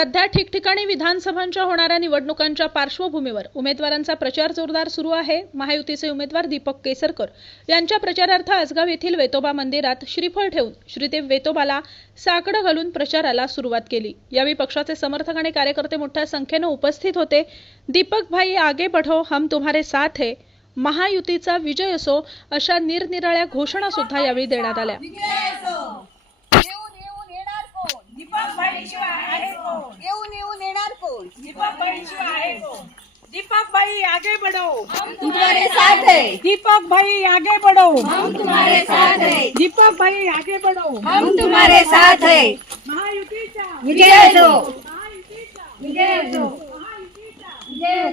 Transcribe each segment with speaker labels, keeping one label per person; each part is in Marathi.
Speaker 1: सध्या ठिकठिकाणी विधानसभांच्या होणाऱ्या निवडणुकांच्या पार्श्वभूमीवर उमेदवारांचा प्रचार जोरदार सुरू आहे. महायुतीचे उमेदवार दीपक केसरकर यांच्या प्रचारार्थ आसगाव येथील वेतोबा मंदिरात श्रीफळ ठेवून श्रीदेव वेतोबाला साकडं घालून प्रचाराला सुरुवात केली. यावेळी पक्षाचे समर्थक आणि कार्यकर्ते मोठ्या संख्येनं उपस्थित होते. दीपक भाई आगे बढ़ो हम तुम्हारे साथ है. महायुतीचा विजय असो अशा निरनिराळ्या घोषणा सुद्धा यावेळी देण्यात आल्या.
Speaker 2: दीपक भाई आगे बढ़ो।
Speaker 3: हम तुम्हारे साथ है।
Speaker 2: दीपक भाई आगे बढ़ो।
Speaker 3: हम तुम्हारे साथ है।
Speaker 2: दीपक भाई आगे बढ़ो।
Speaker 3: हम तुम्हारे साथ है। विजय
Speaker 2: महायुतीच्या
Speaker 3: विजय विजय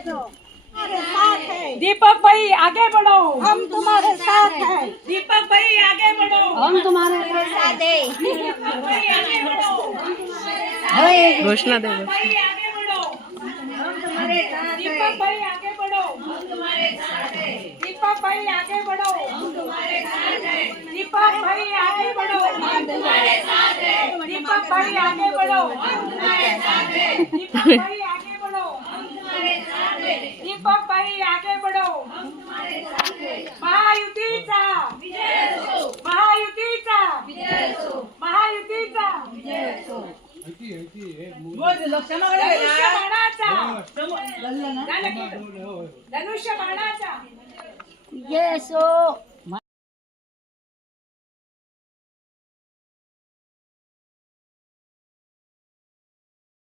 Speaker 2: दीपक भाई आगे बढ़ो।
Speaker 3: हम तुम्हारे साथ है।
Speaker 2: दीपक भाई आगे बढ़ो।
Speaker 3: हम तुम्हारे साथ है।
Speaker 2: दीपक भाई आगे बढ़ो।
Speaker 3: है।
Speaker 4: घोषणा दे
Speaker 2: दीपक भाई आगे बढ़ो.
Speaker 3: हम तुम्हारे साथ है
Speaker 2: दीपक भाई आगे बढ़ो.
Speaker 3: हम तुम्हारे साथ है
Speaker 2: दीपक भाई आगे बढ़ो.
Speaker 3: हम तुम्हारे साथ है
Speaker 2: दीपक भाई आगे बढ़ो.
Speaker 3: हम तुम्हारे साथ है
Speaker 2: दीपक भाई आगे बढ़ो.
Speaker 3: हम तुम्हारे साथ है
Speaker 2: दीपक भाई आगे बढ़ो.
Speaker 3: हम तुम्हारे साथ है
Speaker 2: महायुतीचा.
Speaker 3: विजय असो
Speaker 2: महायुतीचा.
Speaker 3: विजय असो
Speaker 2: महायुतीचा
Speaker 3: विजय असो
Speaker 2: झालं की? धनुष्य बाणाचा
Speaker 3: विजय असो